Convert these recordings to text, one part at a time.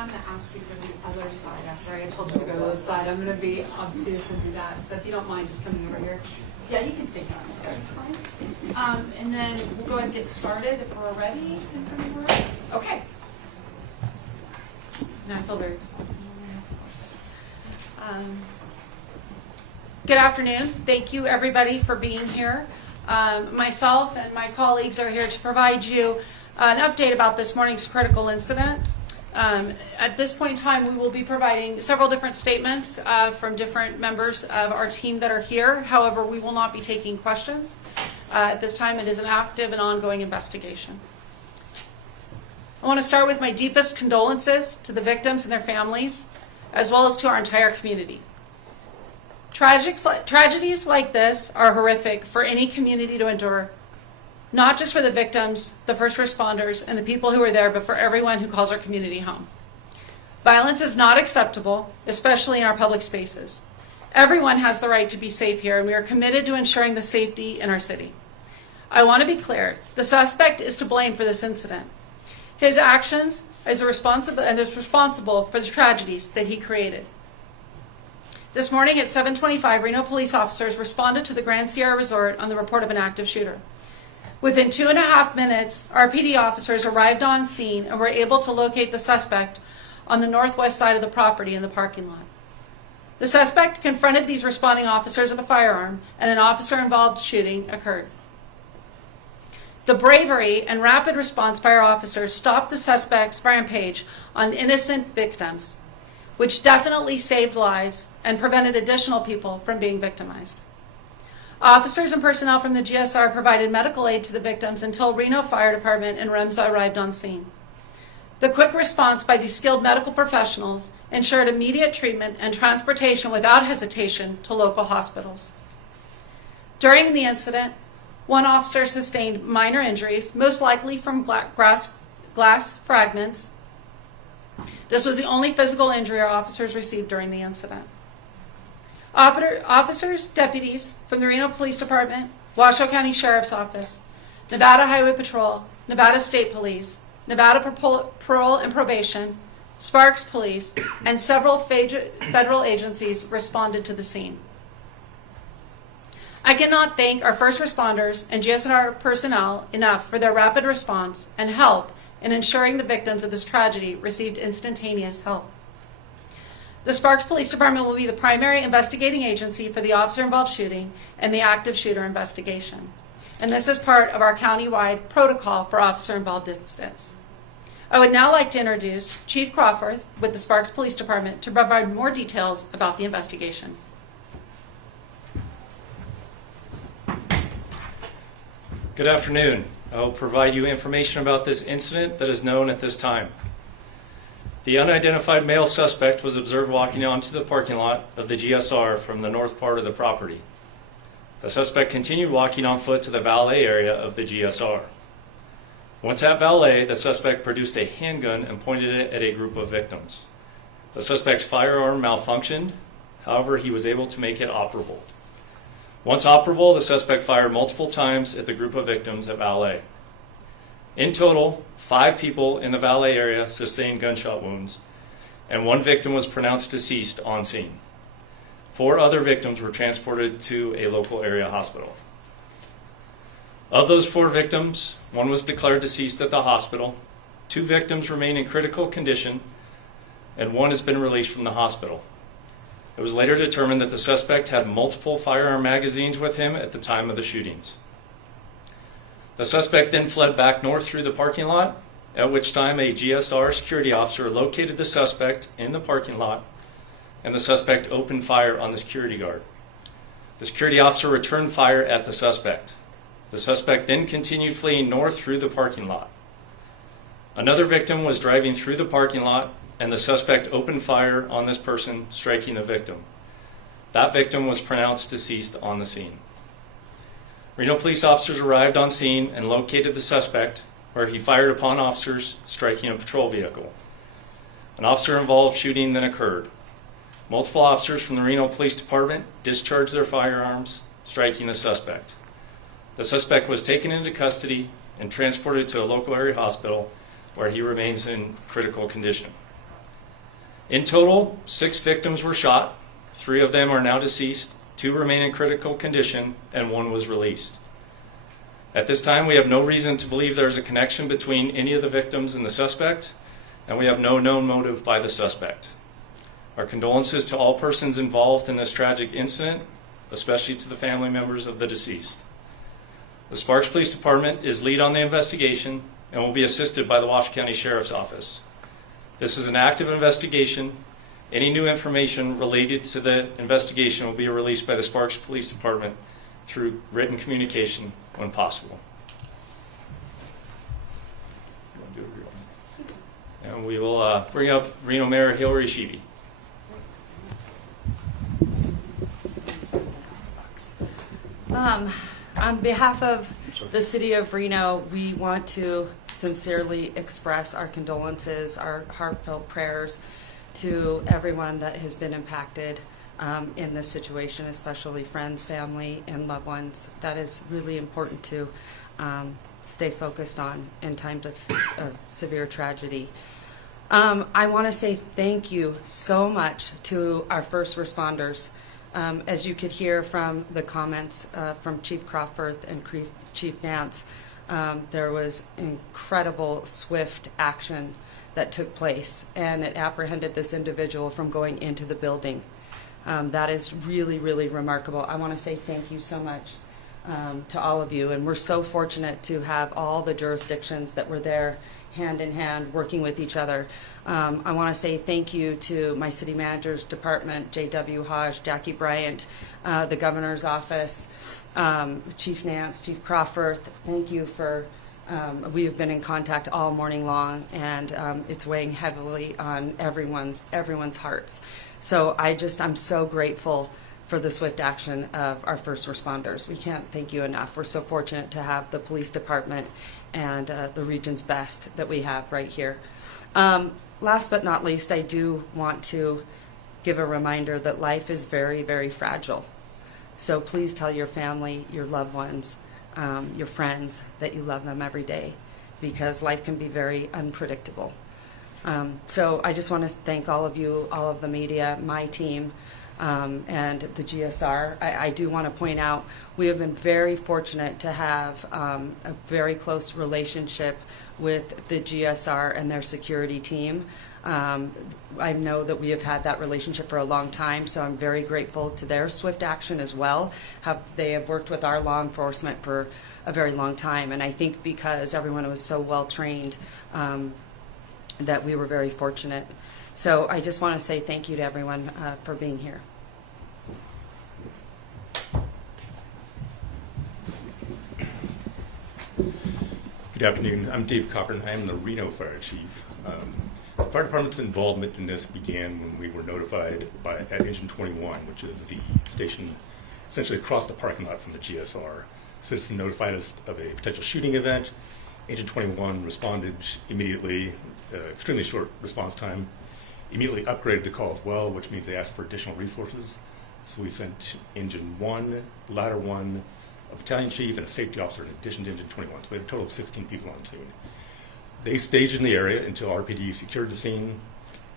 I'm going to ask you to go to the other side after I told you to go to the other side. I'm going to be obtuse and do that. So if you don't mind just coming over here. Yeah, you can stay here on this side. It's fine. And then we'll go ahead and get started if we're ready. Okay. Now I feel very... Good afternoon. Thank you, everybody, for being here. Myself and my colleagues are here to provide you an update about this morning's critical incident. At this point in time, we will be providing several different statements from different members of our team that are here. However, we will not be taking questions. At this time, it is an active and ongoing investigation. I want to start with my deepest condolences to the victims and their families, as well as to our entire community. Tragedies like this are horrific for any community to endure, not just for the victims, the first responders, and the people who are there, but for everyone who calls our community home. Violence is not acceptable, especially in our public spaces. Everyone has the right to be safe here, and we are committed to ensuring the safety in our city. I want to be clear, the suspect is to blame for this incident. His actions is responsible for the tragedies that he created. This morning at 7:25, Reno police officers responded to the Grand Sierra Resort on the report of an active shooter. Within 2.5 minutes, our PD officers arrived on scene and were able to locate the suspect on the northwest side of the property in the parking lot. The suspect confronted these responding officers with a firearm, and an officer-involved shooting occurred. The bravery and rapid response by our officers stopped the suspect's rampage on innocent victims, which definitely saved lives and prevented additional people from being victimized. Officers and personnel from the GSR provided medical aid to the victims until Reno Fire Department and REMSA arrived on scene. The quick response by these skilled medical professionals ensured immediate treatment and transportation without hesitation to local hospitals. During the incident, one officer sustained minor injuries, most likely from glass fragments. This was the only physical injury our officers received during the incident. Officers, deputies from the Reno Police Department, Washoe County Sheriff's Office, Nevada Highway Patrol, Nevada State Police, Nevada Parole and Probation, Sparks Police, and several federal agencies responded to the scene. I cannot thank our first responders and GSR personnel enough for their rapid response and help in ensuring the victims of this tragedy received instantaneous help. The Sparks Police Department will be the primary investigating agency for the officer-involved shooting and the active shooter investigation. And this is part of our county-wide protocol for officer-involved incidents. I would now like to introduce Chief Crawford with the Sparks Police Department to provide more details about the investigation. Good afternoon. I will provide you information about this incident that is known at this time. The unidentified male suspect was observed walking onto the parking lot of the GSR from the north part of the property. The suspect continued walking on foot to the valet area of the GSR. Once at valet, the suspect produced a handgun and pointed it at a group of victims. The suspect's firearm malfunctioned, however, he was able to make it operable. Once operable, the suspect fired multiple times at the group of victims at valet. In total, 5 people in the valet area sustained gunshot wounds, and 1 victim was pronounced deceased on scene. 4 other victims were transported to a local area hospital. Of those 4 victims, 1 was declared deceased at the hospital, 2 victims remain in critical condition, and 1 has been released from the hospital. It was later determined that the suspect had multiple firearm magazines with him at the time of the shootings. The suspect then fled back north through the parking lot, at which time a GSR security officer located the suspect in the parking lot, and the suspect opened fire on the security guard. The security officer returned fire at the suspect. The suspect then continued fleeing north through the parking lot. Another victim was driving through the parking lot, and the suspect opened fire on this person, striking the victim. That victim was pronounced deceased on the scene. Reno police officers arrived on scene and located the suspect, where he fired upon officers, striking a patrol vehicle. An officer-involved shooting then occurred. Multiple officers from the Reno Police Department discharged their firearms, striking the suspect. The suspect was taken into custody and transported to a local area hospital, where he remains in critical condition. In total, 6 victims were shot. 3 of them are now deceased, 2 remain in critical condition, and 1 was released. At this time, we have no reason to believe there is a connection between any of the victims and the suspect, and we have no known motive by the suspect. Our condolences to all persons involved in this tragic incident, especially to the family members of the deceased. The Sparks Police Department is lead on the investigation and will be assisted by the Washington County Sheriff's Office. This is an active investigation. Any new information related to the investigation will be released by the Sparks Police Department through written communication when possible. And we will bring up Reno Mayor Hillary Sheeby. On behalf of the City of Reno, we want to sincerely express our condolences, our heartfelt prayers to everyone that has been impacted in this situation, especially friends, family, and loved ones. That is really important to stay focused on in times of severe tragedy. I want to say thank you so much to our first responders. As you could hear from the comments from Chief Crawford and Chief Nance, there was incredible, swift action that took place, and it apprehended this individual from going into the building. That is really, really remarkable. I want to say thank you so much to all of you, and we're so fortunate to have all the jurisdictions that were there hand in hand working with each other. I want to say thank you to my city manager's department, J.W. Hodge, Jackie Bryant, the governor's office, Chief Nance, Chief Crawford. Thank you for, we have been in contact all morning long, and it's weighing heavily on everyone's hearts. So I'm so grateful for the swift action of our first responders. We can't thank you enough. We're so fortunate to have the police department and the region's best that we have right here. Last but not least, I do want to give a reminder that life is very, very fragile. So please tell your family, your loved ones, your friends that you love them every day, because life can be very unpredictable. So I just want to thank all of you, all of the media, my team, and the GSR. I do want to point out we have been very fortunate to have a very close relationship with the GSR and their security team. I know that we have had that relationship for a long time, so I'm very grateful to their swift action as well. They have worked with our law enforcement for a very long time, and I think because everyone was so well trained that we were very fortunate. So I just want to say thank you to everyone for being here. Good afternoon. I'm Dave Cochran. I am the Reno Fire Chief. The fire department's involvement in this began when we were notified at Engine 21, which is the station essentially across the parking lot from the GSR. Citizen notified us of a potential shooting event. Engine 21 responded immediately, extremely short response time, immediately upgraded the call as well, which means they asked for additional resources. So we sent Engine 1, Ladder 1, a battalion chief, and a safety officer in addition to Engine 21. So we had a total of 16 people on scene. They staged in the area until RPD secured the scene,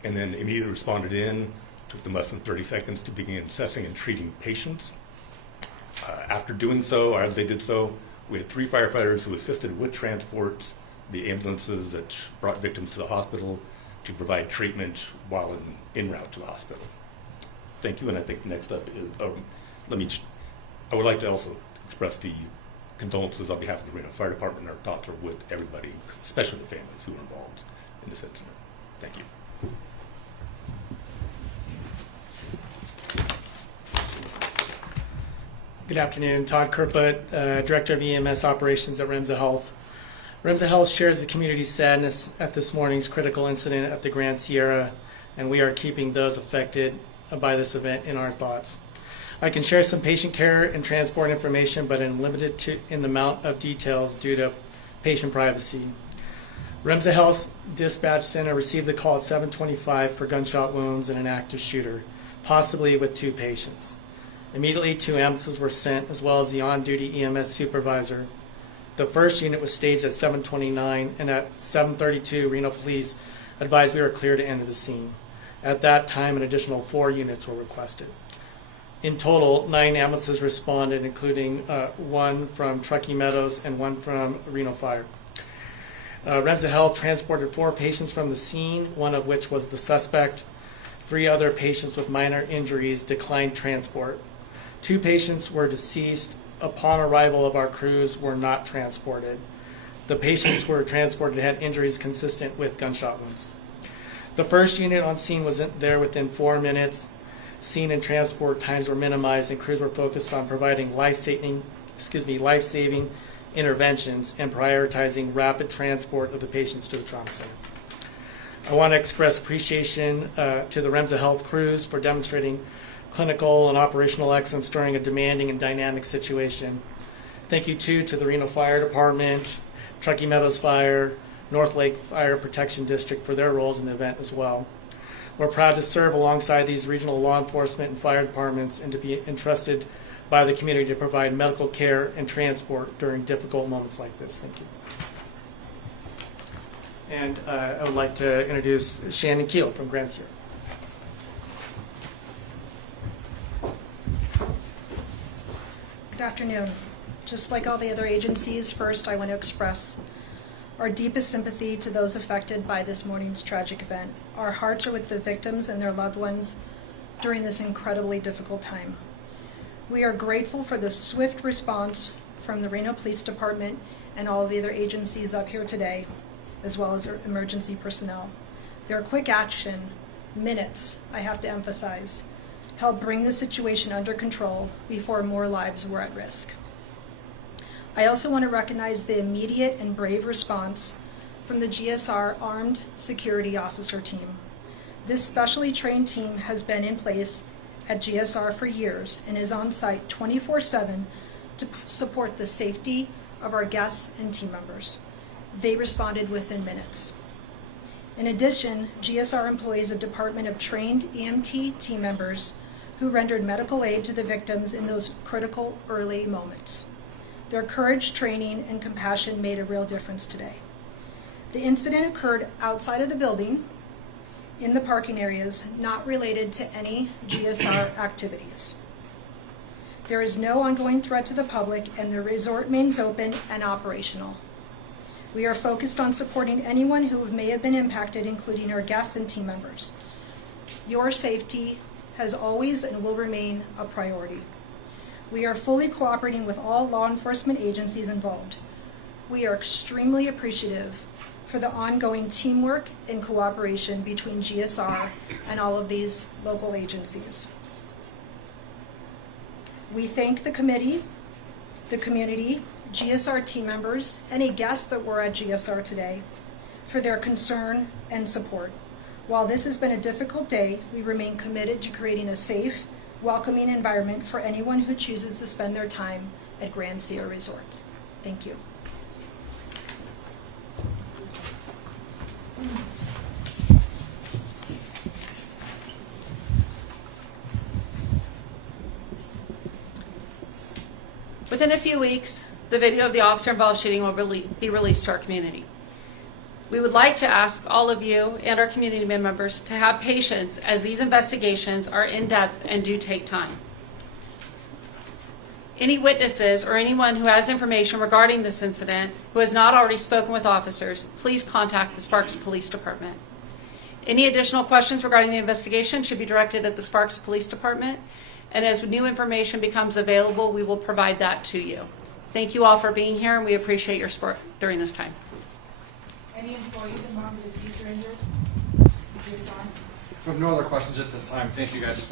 and then immediately responded in. Took them less than 30 seconds to begin assessing and treating patients. After doing so, or as they did so, we had 3 firefighters who assisted with transports, the ambulances that brought victims to the hospital, to provide treatment while en route to the hospital. Thank you, and I think next up is, I would like to also express the condolences on behalf of the Reno Fire Department. Our thoughts are with everybody, especially the families who were involved in this incident. Thank you. Good afternoon. Todd Kerput, Director of EMS Operations at Remsa Health. Remsa Health shares the community's sadness at this morning's critical incident at the Grand Sierra, and we are keeping those affected by this event in our thoughts. I can share some patient care and transport information, but am limited in the amount of details due to patient privacy. Remsa Health's dispatch center received the call at 7:25 for gunshot wounds and an active shooter, possibly with 2 patients. Immediately, 2 ambulances were sent, as well as the on-duty EMS supervisor. The first unit was staged at 7:29, and at 7:32, Reno Police advised we were clear to enter the scene. At that time, an additional 4 units were requested. In total, 9 ambulances responded, including 1 from Truckee Meadows and 1 from Reno Fire. Remsa Health transported 4 patients from the scene, 1 of which was the suspect. 3 other patients with minor injuries declined transport. 2 patients were deceased. Upon arrival of our crews, were not transported. The patients were transported had injuries consistent with gunshot wounds. The first unit on scene was there within 4 minutes. Scene and transport times were minimized, and crews were focused on providing life-saving interventions and prioritizing rapid transport of the patients to the trauma center. I want to express appreciation to the Remsa Health crews for demonstrating clinical and operational excellence during a demanding and dynamic situation. Thank you too to the Reno Fire Department, Truckee Meadows Fire, North Lake Fire Protection District for their roles in the event as well. We're proud to serve alongside these regional law enforcement and fire departments and to be entrusted by the community to provide medical care and transport during difficult moments like this. Thank you. And I would like to introduce Shannon Keel from Grand Sierra. Good afternoon. Just like all the other agencies, first I want to express our deepest sympathy to those affected by this morning's tragic event. Our hearts are with the victims and their loved ones during this incredibly difficult time. We are grateful for the swift response from the Reno Police Department and all the other agencies up here today, as well as our emergency personnel. Their quick action, minutes, I have to emphasize, helped bring the situation under control before more lives were at risk. I also want to recognize the immediate and brave response from the GSR Armed Security Officer team. This specially trained team has been in place at GSR for years and is on site 24/7 to support the safety of our guests and team members. They responded within minutes. In addition, GSR employs a department of trained EMT team members who rendered medical aid to the victims in those critical early moments. Their courage, training, and compassion made a real difference today. The incident occurred outside of the building, in the parking areas, not related to any GSR activities. There is no ongoing threat to the public, and the resort remains open and operational. We are focused on supporting anyone who may have been impacted, including our guests and team members. Your safety has always and will remain a priority. We are fully cooperating with all law enforcement agencies involved. We are extremely appreciative for the ongoing teamwork and cooperation between GSR and all of these local agencies. We thank the committee, the community, GSR team members, any guests that were at GSR today for their concern and support. While this has been a difficult day, we remain committed to creating a safe, welcoming environment for anyone who chooses to spend their time at Grand Sierra Resort. Thank you. Within a few weeks, the video of the officer-involved shooting will be released to our community. We would like to ask all of you and our community members to have patience as these investigations are in-depth and do take time. Any witnesses or anyone who has information regarding this incident who has not already spoken with officers, please contact the Sparks Police Department. Any additional questions regarding the investigation should be directed at the Sparks Police Department, and as new information becomes available, we will provide that to you. Thank you all for being here, and we appreciate your support during this time. Any employees involved in deceased or injured? We have no other questions at this time. Thank you, guys.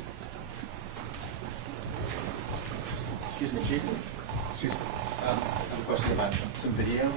Excuse me, Chief. I have a question about some video.